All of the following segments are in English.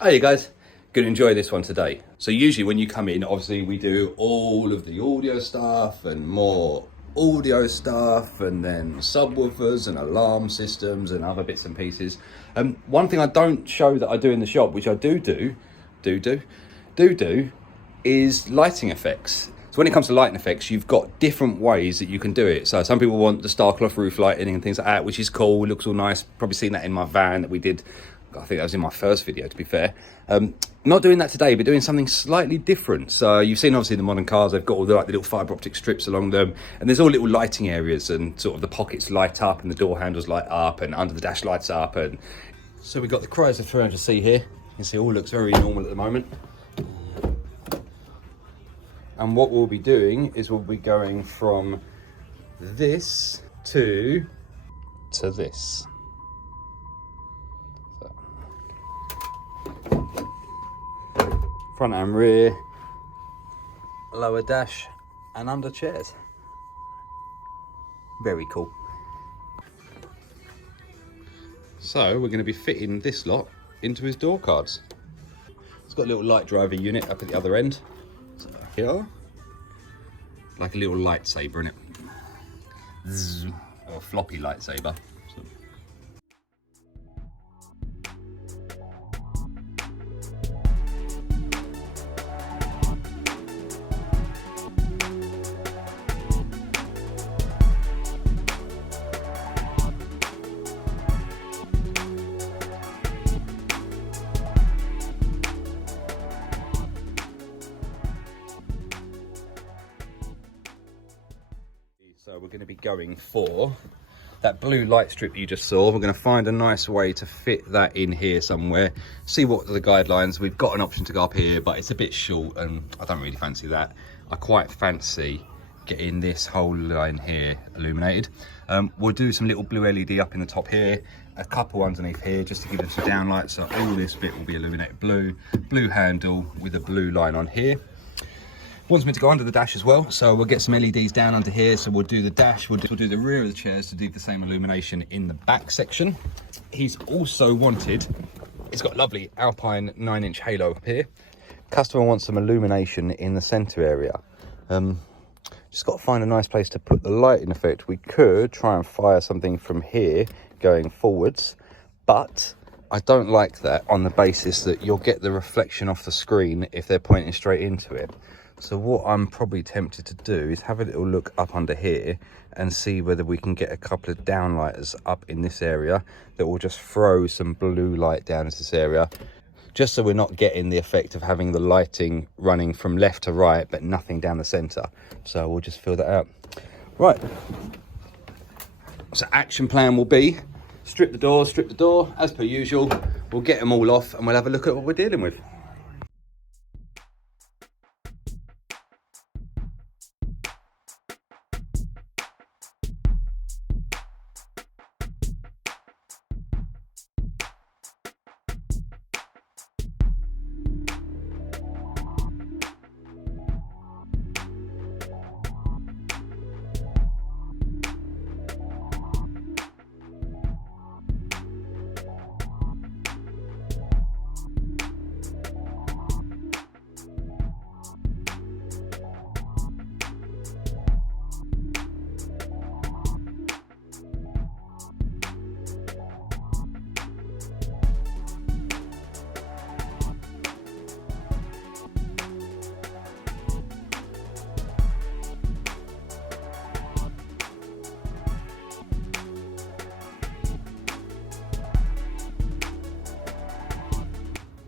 Hey guys, gonna enjoy this one today. So usually when you come in, obviously we do all of the audio stuff and more audio stuff and then subwoofers and alarm systems and other bits and pieces. One thing I don't show that I do in the shop, which I do is lighting effects. So when it comes to lighting effects, you've got different ways that you can do it. So some people want the star cloth roof lighting and things like that, which is cool, looks all nice. Probably seen that in my van that we did. I think that was in my first video, to be fair. Not doing that today, but doing something slightly different. So you've seen obviously the modern cars, they've got all the little fibre optic strips along them, and there's all little lighting areas, and sort of the pockets light up and the door handles light up and under the dash lights up. And so we've got the Chrysler 300C here. You can see all looks very normal at the moment. And what we'll be doing is we'll be going from this to this. Front and rear, lower dash and under chairs. Very cool. So we're going to be fitting this lot into his door cards. It's got a little light driver unit up at the other end. So here, like a little lightsaber in it. Or a floppy lightsaber. So we're going to be going for that blue light strip you just saw. We're going to find a nice way to fit that in here somewhere. See what are the guidelines. We've got an option to go up here, but it's a bit short and I don't really fancy that. I quite fancy getting this whole line here illuminated. We'll do some little blue LED up in the top here, a couple underneath here just to give it some downlight. So all this bit will be illuminated blue, blue handle with a blue line on here. Wants me to go under the dash as well, so we'll get some LEDs down under here. So we'll do the dash, we'll do the rear of the chairs to do the same illumination in the back section. He's also wanted, it's got a lovely Alpine 9-inch halo up here. Customer wants some illumination in the center area. Just got to find a nice place to put the lighting effect. We could try and fire something from here going forwards, but I don't like that on the basis that you'll get the reflection off the screen if they're pointing straight into it. So what I'm probably tempted to do is have a little look up under here and see whether we can get a couple of downlighters up in this area that will just throw some blue light down into this area, just so we're not getting the effect of having the lighting running from left to right but nothing down the center. So we'll just fill that out. Right, so action plan will be strip the door as per usual. We'll get them all off and we'll have a look at what we're dealing with.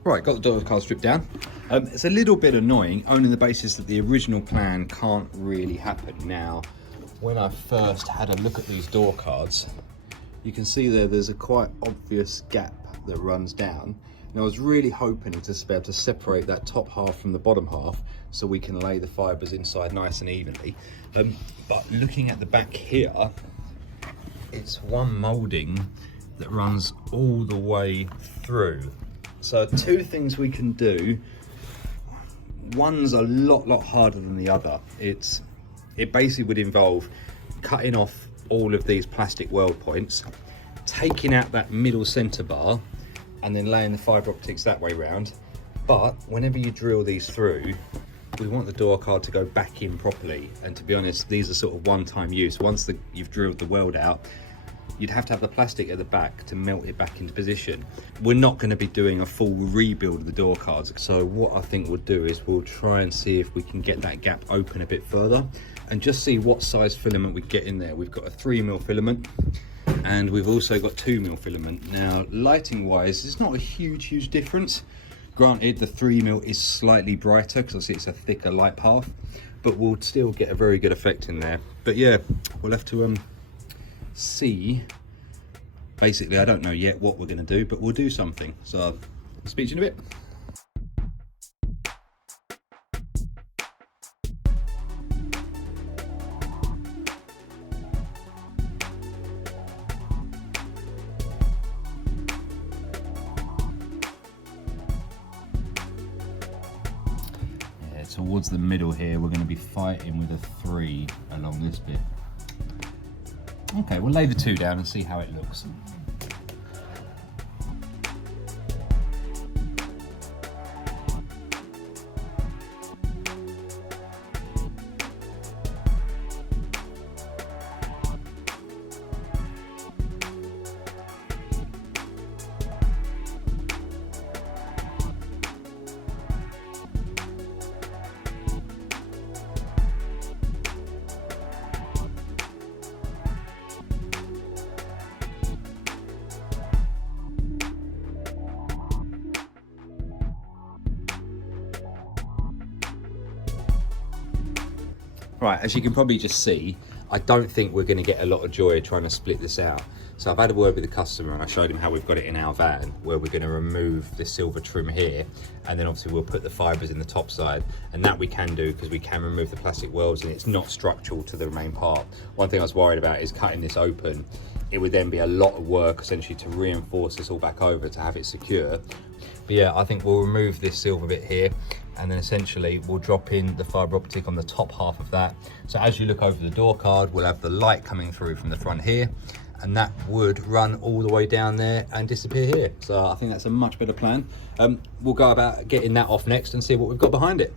Right, got the door card stripped down. It's a little bit annoying, only on the basis that the original plan can't really happen. Now, when I first had a look at these door cards, you can see there's a quite obvious gap that runs down. And I was really hoping to be able to separate that top half from the bottom half so we can lay the fibres inside nice and evenly. But looking at the back here, it's one moulding that runs all the way through. So two things we can do. One's a lot harder than the other. It basically would involve cutting off all of these plastic weld points, taking out that middle center bar, and then laying the fibre optics that way round. But whenever you drill these through, we want the door card to go back in properly. And to be honest, these are sort of one-time use. Once you've drilled the weld out, you'd have to have the plastic at the back to melt it back into position. We're not going to be doing a full rebuild of the door cards. So what I think we'll do is we'll try and see if we can get that gap open a bit further and just see what size filament we get in there. We've got a 3mm filament, and we've also got 2mm filament. Now, lighting wise, it's not a huge difference. Granted, the 3mm is slightly brighter because obviously it's a thicker light path, but we'll still get a very good effect in there. But yeah, we'll have to see. Basically, I don't know yet what we're going to do, but we'll do something. So I'll speak to you in a bit. Towards the middle here, we're going to be fighting with a 3 along this bit. Okay, we'll lay the 2 down and see how it looks. Right, as you can probably just see, I don't think we're going to get a lot of joy trying to split this out. So I've had a word with the customer and I showed him how we've got it in our van, where we're going to remove the silver trim here, and then obviously we'll put the fibres in the top side, and that we can do because we can remove the plastic welds and it's not structural to the main part. One thing I was worried about is cutting this open. It would then be a lot of work essentially to reinforce this all back over to have it secure. But yeah, I think we'll remove this silver bit here, and then essentially we'll drop in the fibre optic on the top half of that. So as you look over the door card, we'll have the light coming through from the front here, and that would run all the way down there and disappear here. So I think that's a much better plan. We'll go about getting that off next and see what we've got behind it.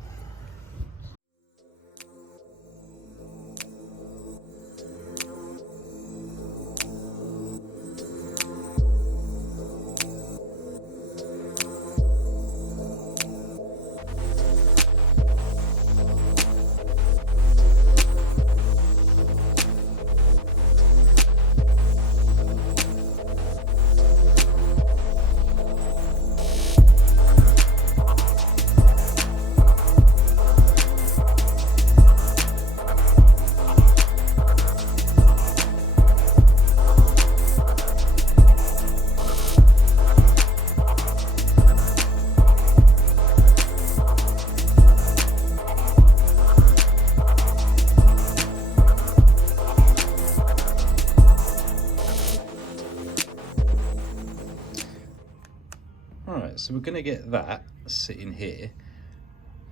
So we're going to get that sitting here,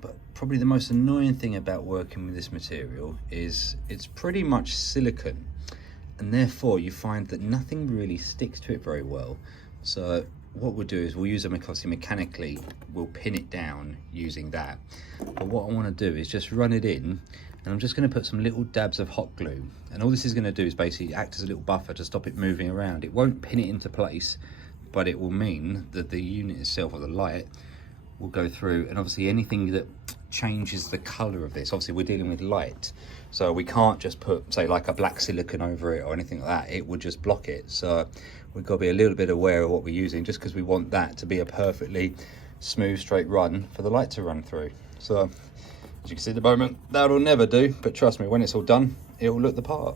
but probably the most annoying thing about working with this material is it's pretty much silicone, and therefore you find that nothing really sticks to it very well. So what we'll do is we'll use them obviously mechanically, we'll pin it down using that. But what I want to do is just run it in, and I'm just going to put some little dabs of hot glue, and all this is going to do is basically act as a little buffer to stop it moving around. It won't pin it into place, but it will mean that the unit itself, or the light, will go through, and obviously anything that changes the color of this, obviously we're dealing with light, so we can't just put, say, like a black silicone over it or anything like that. It would just block it. So we've got to be a little bit aware of what we're using, just because we want that to be a perfectly smooth, straight run for the light to run through. So as you can see at the moment, that'll never do, but trust me, when it's all done, it'll look the part.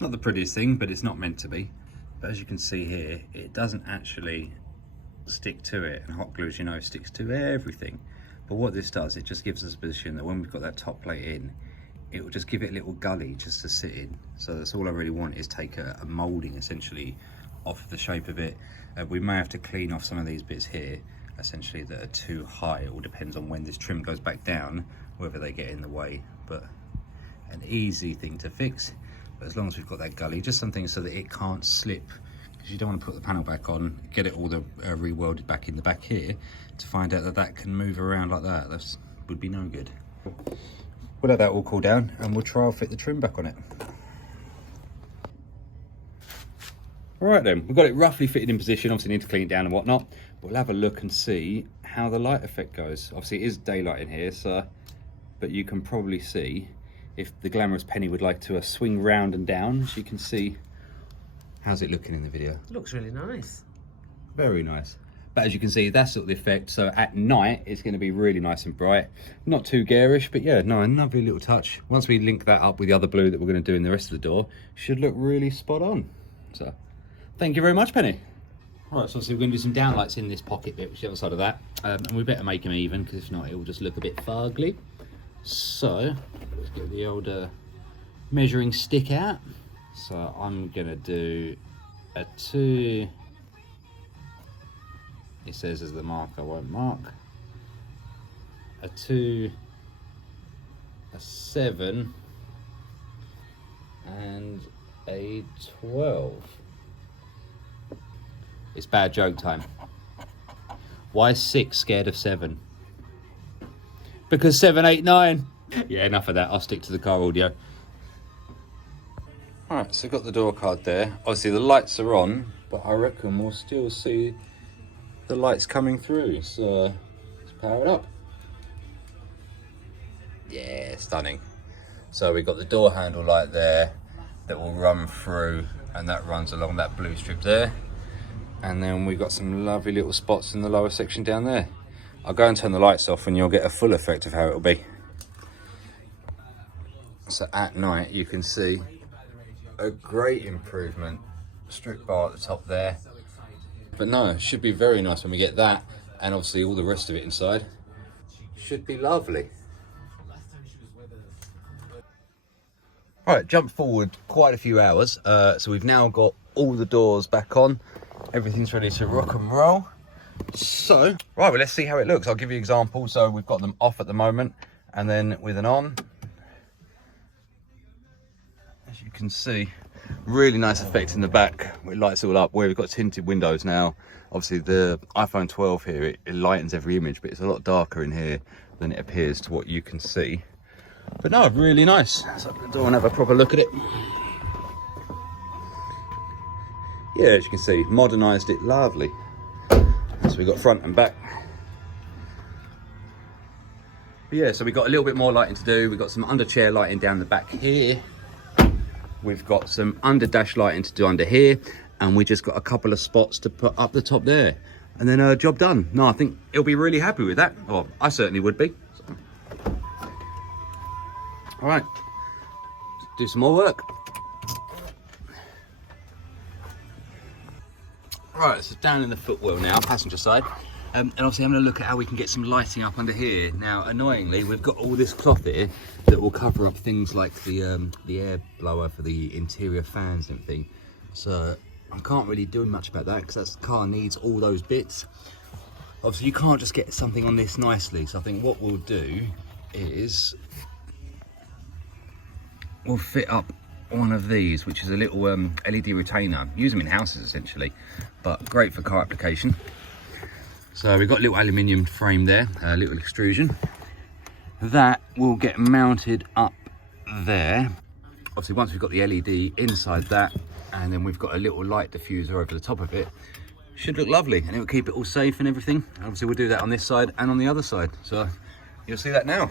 Not the prettiest thing, but it's not meant to be. But as you can see here, it doesn't actually stick to it, and hot glue, as you know, sticks to everything. But what this does, it just gives us a position that when we've got that top plate in, it will just give it a little gully just to sit in. So that's all I really want, is take a moulding essentially off the shape of it. We may have to clean off some of these bits here, essentially, that are too high. It all depends on when this trim goes back down, whether they get in the way. But an easy thing to fix. But as long as we've got that gully, just something so that it can't slip, because you don't want to put the panel back on, get it all re-welded back in the back here, to find out that that can move around like that. That would be no good. We'll let that all cool down and we'll trial fit the trim back on it. All right then, we've got it roughly fitted in position. Obviously need to clean it down and whatnot. We'll have a look and see how the light effect goes. Obviously it is daylight in here, so, but you can probably see if the glamorous Penny would like to swing round and down, as you can see. How's it looking in the video? It looks really nice. Very nice. But as you can see, that's sort of the effect. So at night, it's going to be really nice and bright. Not too garish, but yeah, no, another little touch. Once we link that up with the other blue that we're going to do in the rest of the door, should look really spot on. So, thank you very much, Penny. Right, so obviously we're going to do some downlights in this pocket bit, which is the other side of that. And we better make them even, because if not, it will just look a bit fugly. So, let's get the old measuring stick out. So I'm going to do a 2... It says as the mark, I won't mark. A 2, a 7, and a 12. It's bad joke time. Why is 6 scared of 7? Because 7, 8, 9. Yeah, enough of that. I'll stick to the car audio. Alright, so I've got the door card there. Obviously the lights are on, but I reckon we'll still see the lights coming through. So let's power it up. Yeah, stunning. So we've got the door handle light there that will run through, and that runs along that blue strip there. And then we've got some lovely little spots in the lower section down there. I'll go and turn the lights off and you'll get a full effect of how it'll be. So at night you can see a great improvement. Strip bar at the top there. But no, it should be very nice when we get that, and obviously all the rest of it inside. Should be lovely. Alright, jump forward quite a few hours. So we've now got all the doors back on. Everything's ready to rock and roll. So, right, well, let's see how it looks. I'll give you an example. So we've got them off at the moment, and then with an on. As you can see, really nice effect in the back. It lights all up where we've got tinted windows now. Obviously the iPhone 12 here, it lightens every image, but it's a lot darker in here than it appears to what you can see. But no, really nice. So open the door and have a proper look at it. Yeah, as you can see, modernised it, lovely. So we've got front and back. But yeah, so we've got a little bit more lighting to do. We've got some under chair lighting down the back here. We've got some under dash lighting to do under here. And we just got a couple of spots to put up the top there. And then job done. No, I think he'll be really happy with that. Well, I certainly would be. So. All right, do some more work. Right, so down in the footwell now, passenger side, and obviously having a look at how we can get some lighting up under here. Now, annoyingly, we've got all this cloth here that will cover up things like the air blower for the interior fans and everything. So I can't really do much about that because that car needs all those bits. Obviously, you can't just get something on this nicely. So I think what we'll do is we'll fit up one of these, which is a little LED retainer. Use them in houses essentially, but great for car application. So we've got a little aluminium frame there, a little extrusion. That will get mounted up there. Obviously once we've got the LED inside that, and then we've got a little light diffuser over the top of it, should look lovely, and it will keep it all safe and everything. Obviously we'll do that on this side and on the other side. So you'll see that now.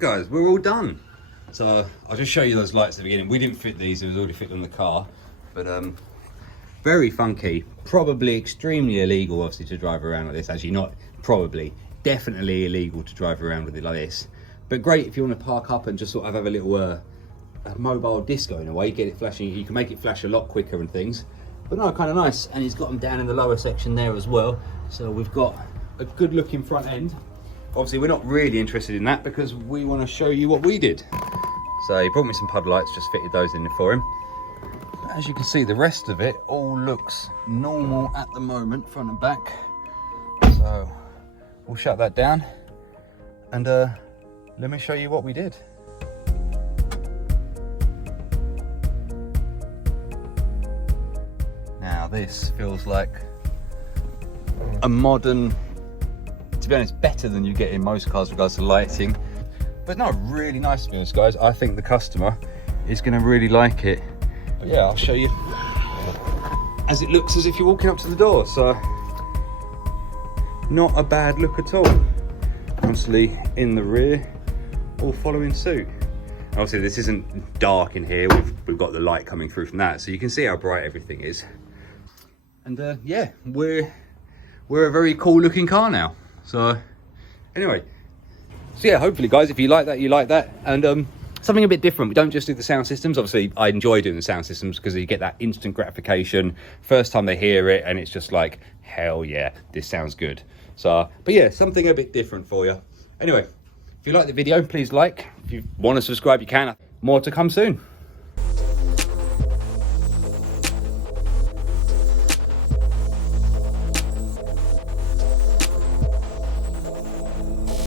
guys, we're all done. So I'll just show you those lights at the beginning. We didn't fit these, it was already fit on the car. But very funky, probably extremely illegal obviously to drive around like this. Actually not probably, definitely illegal to drive around with it like this. But great if you want to park up and just sort of have a little a mobile disco in a way, get it flashing. You can make it flash a lot quicker and things. But no, kind of nice. And he's got them down in the lower section there as well. So we've got a good looking front end. Obviously we're not really interested in that because we want to show you what we did. So he brought me some pud lights, just fitted those in for him. As you can see, the rest of it all looks normal at the moment, front and back. So we'll shut that down and let me show you what we did. Now this feels like a modern, to be honest, better than you get in most cars with regards to lighting. But no, really nice to be honest, guys. I think the customer is going to really like it. But yeah, I'll show you as it looks as if you're walking up to the door. So not a bad look at all. Obviously in the rear, all following suit. Obviously this isn't dark in here. We've got the light coming through from that, so you can see how bright everything is. And yeah, we're a very cool looking car now. So anyway, so yeah, hopefully guys, if you like that, you like that. And something a bit different. We don't just do the sound systems. Obviously I enjoy doing the sound systems because you get that instant gratification first time they hear it, and it's just like, hell yeah, this sounds good. So but yeah, something a bit different for you. Anyway, if you like the video, please like. If you want to subscribe, you can. More to come soon.